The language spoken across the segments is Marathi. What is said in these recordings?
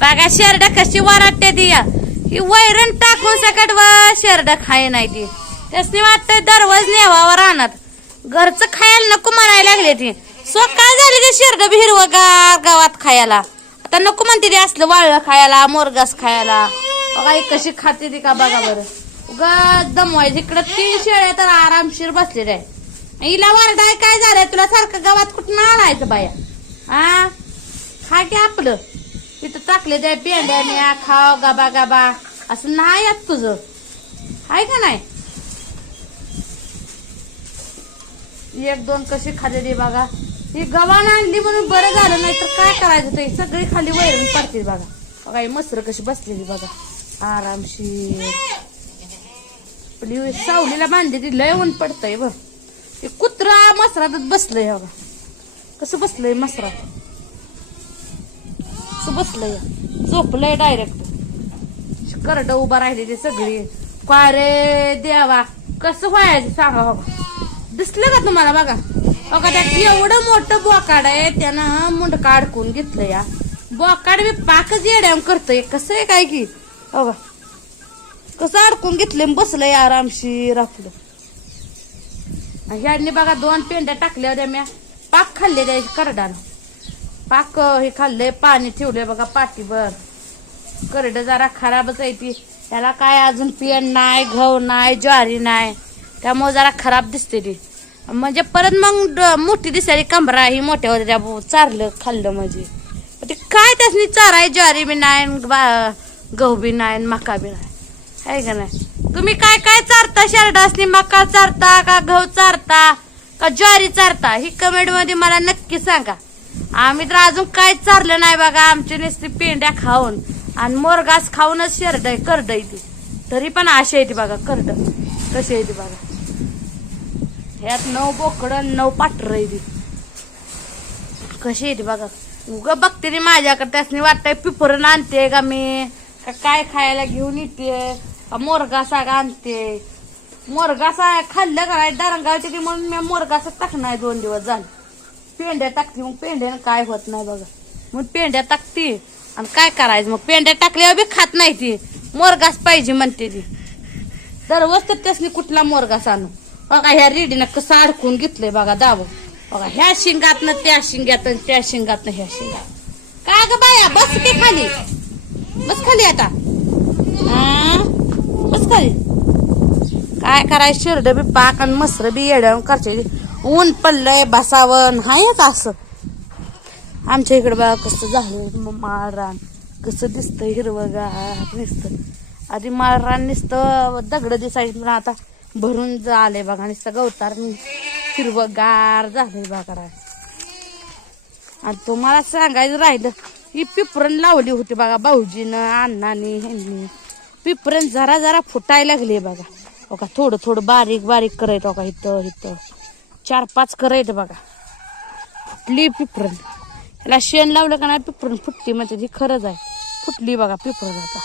बघा शेरड कशी वराटते ती. या. ही वैरण टाकून सकट व शेरड खाय नाही ती. त्यासनी वाटतंय दरवाज नेवावर आणत घरचं खायला नको म्हणायला लागले ती. सो काय झाली ते शेरड हिरवगार गावात खायला? आता नको म्हणते ती असलं वाळलं खायला मोरगास खायला. बघा ही कशी खाते ती का बघा बरं. उगा दमवायची. इकडं तीन शेळ्या तर आरामशीर बसलेल्या आहे हिला वारडाय काय झालंय? तुला सारखं गावात कुठं आणायचं बाया? आ? खा की आपलं. तिथं टाकले ते पेंड्याने खाव गाबा गाबा. असं नाही येत तुझं. आहे का नाही? एक दोन कशी खाल्लेली बघा. ही गव्हाण आणली म्हणून बरं झालं नाही तर काय करायचं ते? सगळी खाली वैरण पडतील बघा. बघा ही मसर कशी बसलेली बघा. आरामशीर. आपली सावलीला बांधली ती लय ऊन पडतंय बघ. कुत्रा मसरातच बसलंय बघा. कसं बसलंय मसरात? असं बसलंय. झोपलंय डायरेक्ट करड उभा राहिलेली सगळी. काय रे देवा कसं व्हायचं सांगा बाबा दिसलं का तुम्हाला बघा? बघा त्यात एवढं मोठं बोकाड आहे त्यानं मुंडका अडकून घेतलं या. बोकाड मी पाकच येड्याम करतोय. कसं आहे काय की? बघा कसं अडकून घेतलं बसलंय आरामशीर आपलं ह्यांनी बघा दोन पेंड्या टाकल्या होत्या म्या. पाक खाल्ले त्या करडानं. पाक हे खाल्लंय पाणी ठेवलंय बघा पाठीभर करड जरा खराबच आहे ती. त्याला काय अजून पेंड नाही गहू नाही ज्वारी नाही. त्यामुळे जरा खराब दिसते ती. म्हणजे परत मग ड- मोठी दिसायची कमरा ही मोठ्या होत्या त्या चारलं खाल्लं म्हणजे. ते काय त्यासनी चाराय ज्वारी बी नाही बा- गहू बी नाही मका बी नाही. आहे का नाही? तुम्ही काय काय चारता शर्टासनी मका चारता का गहू चारता का ज्वारी चारता? ही कमेंटमध्ये मला नक्की सांगा. आम्ही तर अजून काय चारलं नाही बघा. आमची नुसती पेंड्या खाऊन. आणि मोरगास खाऊनच शेरड आहे करड आहे ती. तरी पण अशी आहे बघा करड. कशी आहे बघा. ह्यात नऊ बोकड नऊ पाटर आहे कशी आहे ती बघा. उग बघते ती माझ्याकडे. त्यासनी वाटतंय पिपरण आणते का मी? का काय खायला घेऊन येते? का मोरगासा का आणते? मोरगासा खाल्लं का नाही? दारंगावचे की म्हणून मी मोरगासा टाकणार दोन दिवस झाले. पेंड्या टाकते मग पेंड्यानं काय होत नाही बघा. मग पेंड्या टाकते आणि काय करायचं? मग पेंड्या टाकल्यावर बी खात नाही ती. मोरगास पाहिजे म्हणते ती. दररोज तर त्यासनी कुठला मोरगास आणू? बघा ह्या रेडीनं कसं अडकून घेतलंय बघा दाब. बघा ह्या शिंगातनं त्या शिंगात त्या शिंगातनं ह्या शिंगात. काय ग बाया? बस की खाली. बस खाली आता. बस खाली. काय करायचं? शिरड बी पाक आणि मसर बी येडवून करते. ऊन पडलंय बसावं हायच असं. आमच्या इकडे बघा कसं झालं माळरान. कसं दिसतं हिरवगार दिसतं आधी माळरान नुसतं दगड दिसायचं पण आता भरून झालंय बघा. नुसतं गवतार हिरवगार झालंय बघा आणि तुम्हाला सांगायचं राहिलं ही पिपरण लावली होती बघा भाऊजीनं अण्णानी ह्यांनी. पिपरण जरा जरा फुटायला लागले बघा. ओका थोडं थोडं बारीक बारीक करायचं ओका इथं इथं. चार पाच करायचं बघा. फुटली पिपरण त्याला शेण लावलं का नाही पिपरण फुटली म्हणजे ती खरंच आहे. फुटली बघा पिपरण आता.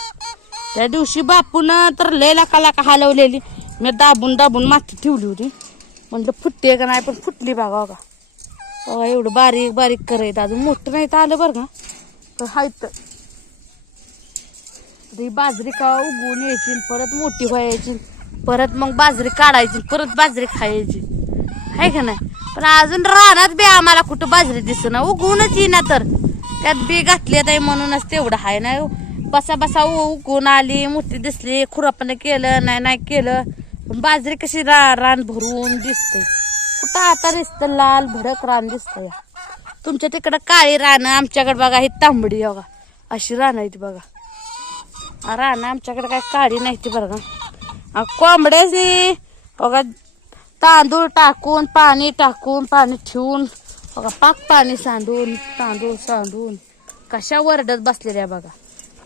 त्या दिवशी बापून तर लय लाका लाका हलवलेली. मी दाबून दाबून माती ठेवली होती. म्हटलं फुटते का नाही पण फुटली बघा बघा. बघा एवढं बारीक बारीक करायचं अजून मोठं नाही तर आलं बरं का. तर हाय तर ही बाजरी का उगवून यायची परत मोठी व्हायची. परत मग बाजरी काढायची परत बाजरी खायची. आहे का नाही? पण अजून रानात बी आम्हाला कुठं बाजरी दिसू ना उगवूनच येईना तर. त्यात बी घातली आहे म्हणूनच तेवढं आहे ना हो. बसा बसा उ- उगवून आली मोठी दिसली खुरापणे केलं नाही नाही केलं. पण बाजरी कशी रा रान भरून दिसते. कुठं आता दिसतं लाल भडक रान दिसतंय. तुमच्या तिकडं काळी रानं आमच्याकडे बघा ही तांबडी बघा. अशी रान आहे ती बघा रानं आमच्याकडे काय काळी नाही ती बरं का. कोंबड्याची बघा तांदूळ टाकून पाणी टाकून पाणी ठेवून. बघा पाक पाणी सांडून तांदूळ सांडून. कशा वरडत बसलेल्या बघा.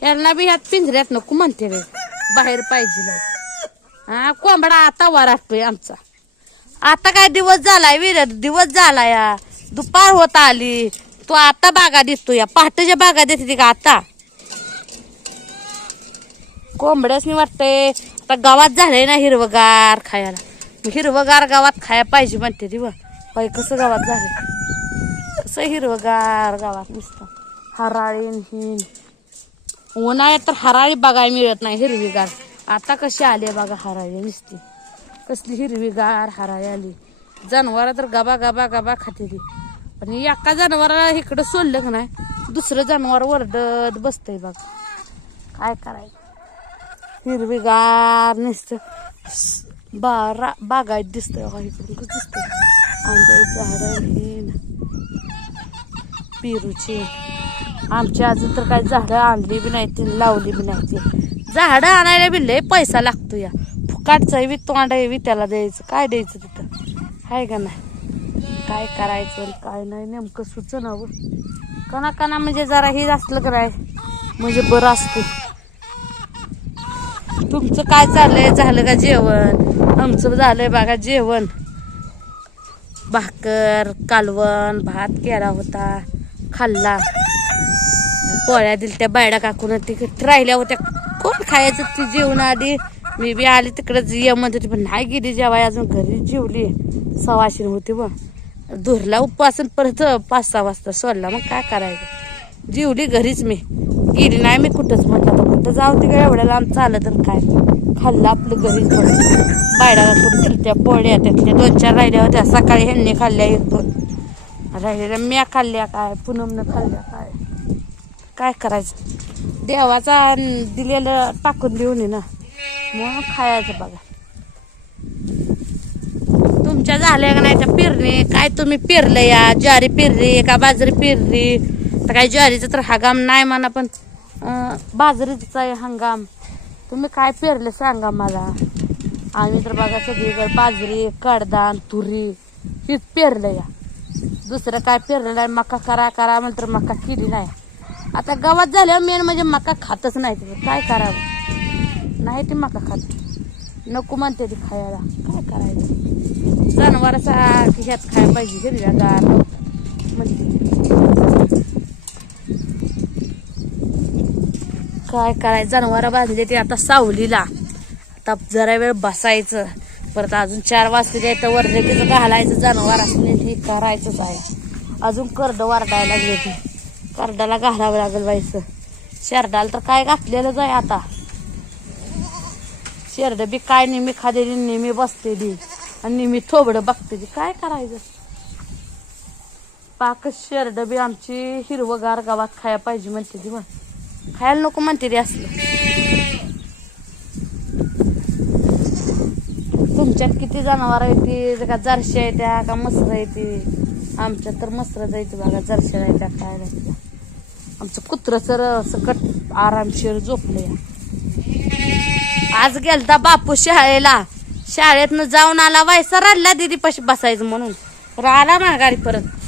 यांना बी ह्यात पिंजऱ्यात नको म्हणते रे बाहेर पाहिजे हा कोंबडा आता वराटतोय आमचा. आता काय दिवस झालाय विर? दिवस झाला या दुपार होत आली. तो आता बागा दिसतो या पहाटेच्या बागा देते का आता? कोंबड्याच मी वाटतंय आता गावात झालंय ना हिरवगार खायला. हिरवगार गावात खाया पाहिजे म्हणते ती बाई कसं गावात झालं? कसं हिरवगार गावात नुसतं. हराळीन हिन. उन्हाळ्यात तर हराळी बघायला मिळत नाही हिरवीगार. आता कशी आली आहे बघा हराळी नुसती. कसली हिरवीगार हराळी आली. जनावर तर गबा गबा गबा खाते ती. पण एका जनावराला इकडं सोडलं का नाही दुसरं जनावर वरडत बसतंय बघ. काय करायचं? हिरवीगार नुसतं. बारा बागायत दिसतंय बघा इकडून कसं दिसतंय आंबे झाडं हे न. पेरूची आमची अजून तर काही झाडं आणली बी नाही ती लावली बी नाही ती झाडं आणायला बी लय पैसा लागतो या फुकाटचं बी तोंड बी त्याला द्यायचं काय द्यायचं तिथं आहे का नाही काय करायचं काय नाही नेमकं सुचनावं कणा कणा म्हणजे जरा हे असलं कराय म्हणजे बरं असतं तुमचं काय चाललंय झालं का जेवण आमचं झालंय बघा जेवण. भाकर कालवण भात केला होता खाल्ला. पोळ्या दिल त्या बायडा काकून तिकडे राहिल्या होत्या. कोण खायचं ती जेवण आधी? मी बी आली तिकडंच. ये म्हणत होती पण नाही गेली जेवाय अजून. घरी जेवली. सवाशीन होती बा धुरला उपासून परत पाच सहा वाजता सोडला. मग काय करायचं? जेवली घरीच मी. गेली नाही मी कुठंच. म्हटलं तर जाऊ ती काय एवढ्या लांब चालत आणि काय. खाल्लं आपलं घरीच बायडाला पण दिल त्या पोळ्या त्यातल्या दोन चार राहिल्या होत्या. सकाळी ह्यांनी खाल्ल्या एक दोन. राहिलेल्या म्या खाल्ल्या काय? पुनमनं खाल्ल्या काय? काय करायचं? देवाचा दिलेलं टाकून देऊन ये ना. मग खायचं बघा. तुमच्या झाल्या का नाही त्या पेरणी? काय तुम्ही पेरलं या? ज्वारी पेरली का बाजरी पेरली? तर काय ज्वारीचं तर हंगाम नाही म्हणा पण बाजरीचा आहे हंगाम. तुम्ही काय पेरले सांगा मला. आम्ही तर बघा सगळीकडे बाजरी कडदान तुरी हीच पेरलं या. दुसरं काय पेरलं नाही. मका करा करा म्हणलं तर मका केली नाही. आता गावात झाल्यावर मेन म्हणजे मका खातच नाही तिथे काय करावं? नाही ती मका खात. नको म्हणते ती खायला. काय करायचं? जनावराचा ह्यात खायला पाहिजे हिरव्यागार म्हणते. काय करायचं? जनावर बांधले ते आता सावलीला. आता जरा वेळ बसायचं. परत अजून चार वाजता तर वरलेकीचं घालायचं जनावर असले की करायचंच आहे. अजून करड वारडायला लागले ते. करडाला घालावं लागेल व्हायचं शेरडाला तर काय घातलेलंच आहे आता. शेरड बी काय नेहमी खादेली नेहमी बसते ती आणि नेहमी थोबडं बघते ती काय करायचं? पाकच शेरड बी आमची हिरवगार गावात खाया पाहिजे म्हणते ती मग खायला नको म्हणते ती असलं तुमच्यात किती जनावर येते का जर्शी येत्या का मसर येते आमच्यात तर मसर जायचं बघा जर्शी येत्या काय नाही आमचं कुत्र सर सकट आरामशीर झोपलं आज गेलता बापू शाळेला शाळेतनं जाऊन आला वायसा रडला दिदी पशी बसायचं म्हणून राहिला आला माघारी परत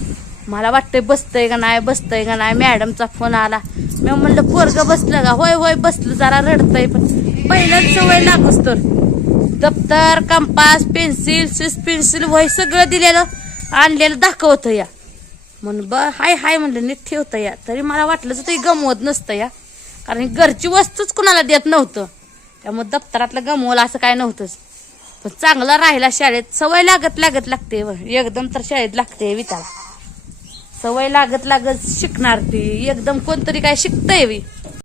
मला वाटतंय बसतंय का नाही बसतंय का नाही? मॅडमचा फोन आला. मी म्हणलं पोरग बसलं का? होय होय बसलं जरा रडतंय पण. पहिलं सवय लागूच तर. दप्तर कंपास पेन्सिल सिस पेन्सिल वय सगळं दिलेलं आणलेलं दाखवतं या. म्हणून ब हाय हाय म्हणलं नीट ठेवतं या. तरी मला वाटलं तर गमवत नसतं या. कारण घरची वस्तूच कुणाला देत नव्हतं. त्यामुळे दप्तरातलं गमवलं असं काय नव्हतंच. पण चांगलं राहिला शाळेत. सवय लागत लागत लागते एकदम तर शाळेत लागते विचारा सवय लागत लागत शिकणार ती. एकदम कोणतरी काय शिकतय बी.